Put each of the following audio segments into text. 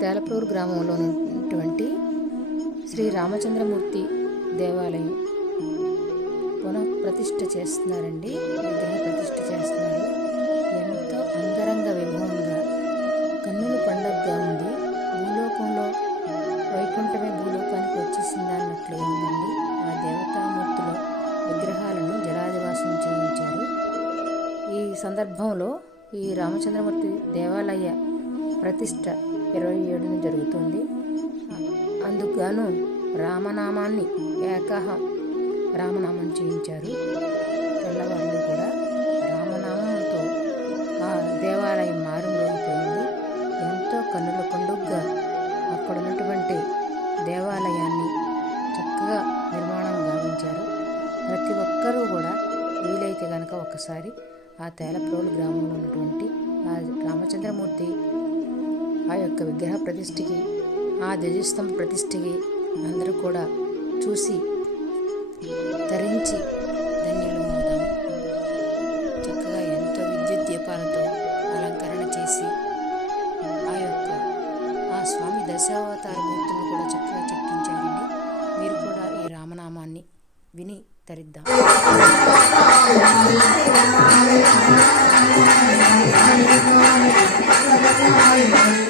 తేలప్రూరు గ్రామంలో ఉన్నటువంటి శ్రీ రామచంద్రమూర్తి దేవాలయం పునః ప్రతిష్ఠ చేస్తున్నారండి. విగ్రహ ప్రతిష్ఠ చేస్తున్నారు. ఎంతో అంగరంగ వైభవంగా కన్నుల పండగగా ఉంది. భూలోకంలో వైకుంఠమే భూలోకానికి వచ్చేసింది అన్నట్లుగా ఉందండి. ఆ దేవతామూర్తులు విగ్రహాలను జలాదివాసం చేయించారు. ఈ సందర్భంలో ఈ రామచంద్రమూర్తి దేవాలయ ప్రతిష్ట ఇరవై ఏడున జరుగుతుంది. అందుకుగాను రామనామాన్ని ఏకాహ రామనామం చేయించారు. తెల్లవాళ్ళు కూడా రామనామంతో ఆ దేవాలయం మారుమోగిపోయింది. ఎంతో కన్నుల పండుగగా అక్కడ ఉన్నటువంటి దేవాలయాన్ని చక్కగా నిర్మాణం గావించారు. ప్రతి ఒక్కరూ కూడా వీలైతే కనుక ఒకసారి ఆ తేలప్రోలు గ్రామంలో ఉన్నటువంటి ఆ రామచంద్రమూర్తి యొక్క విగ్రహ ప్రతిష్ఠకి ఆ ధ్వజస్తంభ ప్రతిష్ఠకి అందరూ కూడా చూసి ధరించి ధన్యులు అవుదాము చక్కగా ఎంతో విద్యుత్ దీపాలతో అలంకరణ చేసి ఆ యొక్క ఆ స్వామి దశావతార మూర్తులను కూడా చక్కగా చెక్కించారండి మీరు కూడా ఈ రామనామాన్ని విని తరిద్దాం Thank you.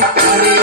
பாடி